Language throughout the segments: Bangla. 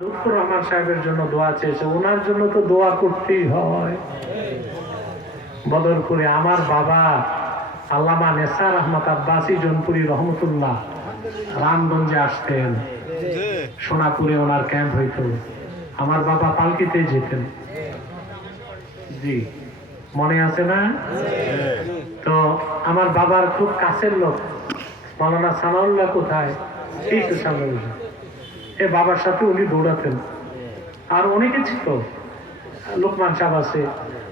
লুৎফর রহমান সাহেবের জন্য দোয়া চেয়েছে, ওনার জন্য তো দোয়া করতেই হয়। বদরপুরে আমার বাবা আল্লামা নেসার আহমদ আব্বাসী জনপুরি রহমতুল্লাহ রামগঞ্জে আসতেন, সোনাপুরে ওনার ক্যাম্প হইতো, আমার বাবা পালকিতে যেতেন। জি মনে আছে না? তো আমার বাবার খুব কাছের লোক মাওলানা সানাউল্লাহ কোথায়, এই তো সানাউল্লাহ, এ বাবার সাথে উনি দৌড়াতেন। আর অনেকে ছিল, লোকমান সাহেব আছে।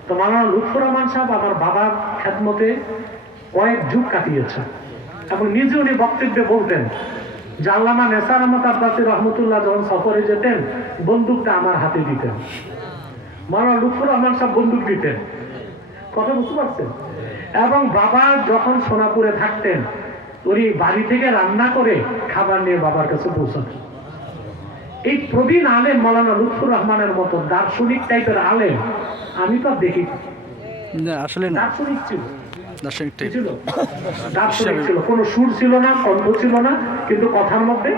তো মাওলানা লুৎফর রহমান সাহেব আমার বাবার খেদমতে কয়েক যুগ কাটিয়েছে এবং নিজে উনি বক্তব্যে বলতেন যে আল্লামা নেসার আহমদ আব্বাসী রহমতুল্লাহ যখন সফরে যেতেন বন্দুকটা আমার হাতে দিতেন। মাওলানা লুৎফর রহমান সাহেব বন্দুক দিতেন, কথা বুঝতে পারছেন? এবং বাবা যখন সোনাপুরে থাকতেন উনি বাড়ি থেকে রান্না করে খাবার নিয়ে বাবার কাছে পৌঁছাতেন। এই প্রবীণ আলেম মাওলানা লুৎফর রহমানের মতো দার্শনিক টাইপের আলেম আমি তো দেখি আসলে দার্শনিক ছিল, ছিল দার্শনিক ছিল, কোনো সুর ছিল না, কণ্ঠ ছিল না, কিন্তু কথার মধ্যে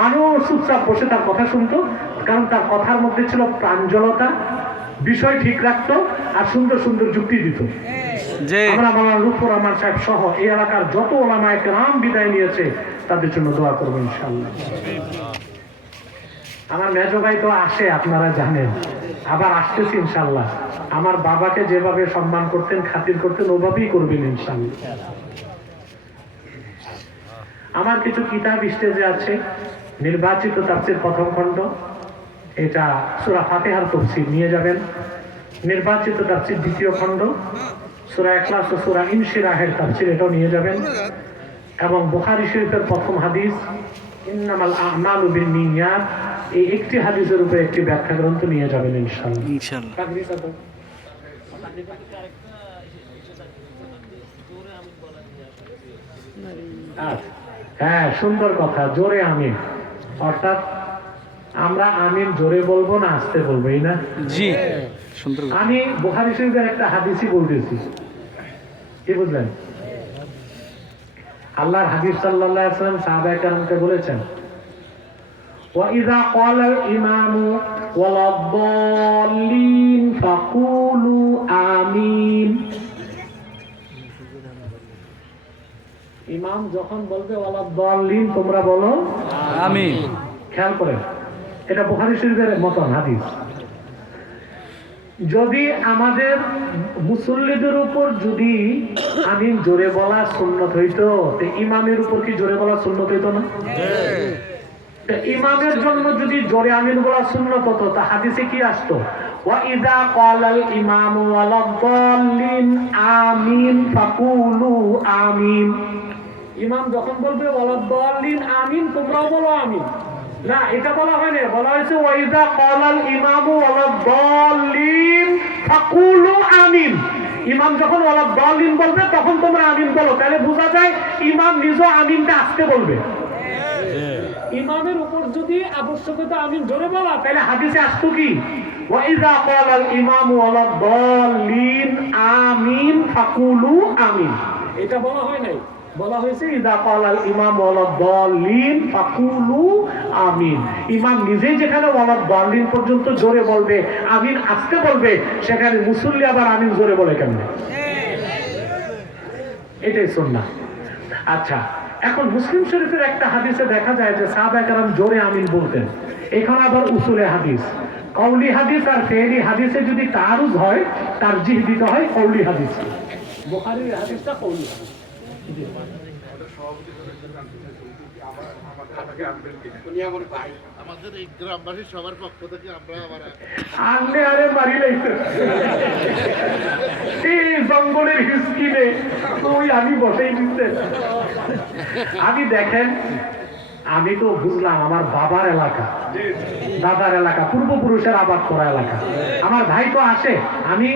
মানুষ চুপচাপ বসে তার কথা শুনতো, কারণ তার কথার মধ্যে ছিল প্রাঞ্জলতা, বিষয় ঠিক রাখতো আর সুন্দর সুন্দর যুক্তি দিত। আমরা মাওলানা লুৎফর রহমান সাহেব সহ এই এলাকার যত ওলামায়ে কেরাম বিদায় নিয়েছে তাদের জন্য দোয়া করবো ইনশাআল্লাহ। আমার মেজো ভাই তো আসে, আপনারা জানেন, আবার আসতেছি ইনশাআল্লাহ। আমার বাবাকে যেভাবে সম্মান করতেন, খাতির করতেন, ওভাবেই করবেন ইনশাআল্লাহ। আমার কিছু কিতাব স্টেজে আছে, নির্বাচিত তাফসীর প্রথম খণ্ড, এটা সূরা ফাতিহার তাফসীর নিয়ে যাবেন। নির্বাচিত তাফসীর দ্বিতীয় খণ্ড, সূরা ইখলাস ও সূরা ইনশিরাহের তাফসীর, এটাও নিয়ে যাবেন। এবং বুখারী শরীফের প্রথম হাদিস ইন্নামাল আমালু বিন্নিয়াত, এই একটি হাদিসের উপরে একটি ব্যাখ্যা গ্রন্থ নিয়ে যাবেন ইনশাআল্লাহ। হ্যাঁ, সুন্দর কথা, জোরে আমিন। অর্থাৎ আমরা আমিন জোরে বলবো না আস্তে বলবো, এই না? জি সুন্দর। আমি বুখারী শরীফের একটা হাদিসই বলতেছি, কি বুঝলেন? আল্লাহর হাবিব সাল্লাল্লাহু আলাইহি ওয়াসাল্লাম সাহাবায়ে কেরামকে বলেছেন, ওয়াইযা ক্বালাল ইমামু ওয়ালাদ-দাল্লিন ফাকুলু আমিন। ইমাম যখন বলবে ওয়ালাদ-দাল্লিন, তোমরা বলো আমিন। খেয়াল করেন, এটা বুখারী শরীফের মতন হাদিস। যদি আমাদের মুসল্লিদের উপর যদি আমিন জোরে বলা সুন্নত হইতো, তো ইমামের উপর কি জোরে বলা সুন্নত হইতো না? ইমামের জন্য যদি জোরে আমিন বলা সুন্নত হতো, তা হাদিসে কি আসতো? ওয়াইযা ক্বালাল ইমামু ওয়ালাদ-দাল্লিন আমিন ফাকুলু আমিন। ইমাম যখন বলবে ওয়ালাদ-দাল্লিন আমিন, তোমরাও বলো আমিন। না, এটা বলা হয় না, বলা হয়েছে ওয়াইযা ক্বালাল ইমামু ওয়ালাদ-দাল্লিন ফাকুলু আমিন। ইমাম যখন ওয়ালাদ-দাল্লিন বলবে তখন তোমরা আমিন বলো। তাহলে বোঝা যায় ইমাম নিজে আমিনটা আস্তে বলবে। ইমামের উপর যদি আবশ্যকতা আমিন জোরে বলা, তাহলে হাদিসে আসতো কি? ওয়াইযা ক্বালাল ইমামু ওয়ালাদ-দাল্লিন আমিন ফাকুলু আমিন। এটা বলা হয় নাই, বলা হয়েছে ইযা ক্বালাল ইমামু ওয়ালাদ-দাল্লিন ফাকুলু আমিন। ইমাম নিজেই যেখানে ওয়ালাদ-দাল্লিন পর্যন্ত জোরে বলবে, আমিন আস্তে বলবে, সেখানে মুসল্লি আবার আমিন জোরে বলে কেন? এটাই সুন্নাহ। আচ্ছা, এখন মুসলিম শরীফের একটা হাদিসে দেখা যায় যে সাহাবায়ে কেরাম জোরে আমিন বলতেন। এখানে আবার উসুলে হাদিস, কওলি হাদিস আর ফি'লি হাদিসে যদি তারুজ হয়, তারজিহ দিতে হয় কওলি হাদিস। বুখারীর হাদিসটা কওলি হাদিস। আমাদের এই গ্রামবাসী সবার পক্ষ থেকে আমরা আবার আনলে আরে মারি লাইছে এই জঙ্গলের হিসকিনে ওই আমি বসেই দিচ্ছে। আমি দেখেন, আমি তো বুঝলাম আমার বাবার এলাকা, দাদার এলাকা, পূর্বপুরুষের আবাদ করা এলাকা। আমার ভাই তো আসে, আমি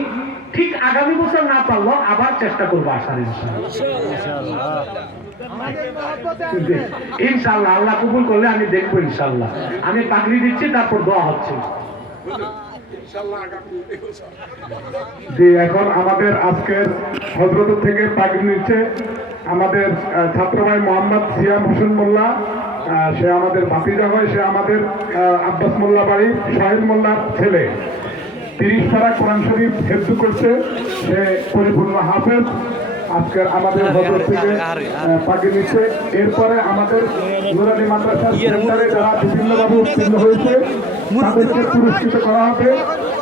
ঠিক আগামী বছর না পারলো আবার চেষ্টা করবো আসার ইনশাআল্লাহ। আল্লাহ কবুল করলে আমি দেখবো ইনশাআল্লাহ। আমি পাগড়ি দিচ্ছি, তারপর দোয়া হচ্ছে। যে এখন আমাদের আজকের হযরত থেকে পাগড়ি নিচ্ছে আমাদের ছাত্র ভাই মোহাম্মদ সিয়াম হোসেন মোল্লা। সে আমাদের ভাতিজা হয়, সে আমাদের আব্বাস মোল্লা বাড়ি সোহেল মোল্লার ছেলে। 30 পারা কোরআন শরীফ হেফজ করছে, সে পরিপূর্ণ হাফেজ। আজকের আমাদের হজরত থেকে পাঠিয়ে নিচ্ছে। এরপরে আমাদের নুরানি মাদ্রাসা সেন্টারে যারা বিভিন্নভাবে উত্তীর্ণ হয়েছে তাদেরকে পুরস্কৃত করা হবে।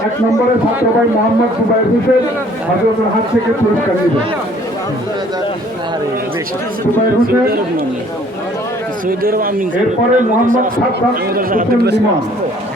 1 নম্বরে ছাত্র ভাই মোহাম্মদ জুবাইর হোসেন হজরতের হাত থেকে পুরস্কার নেবেন। জুবাইর হোসেন, এরপরে মোহাম্মদ সাদ্দাত হোসেন লিমন।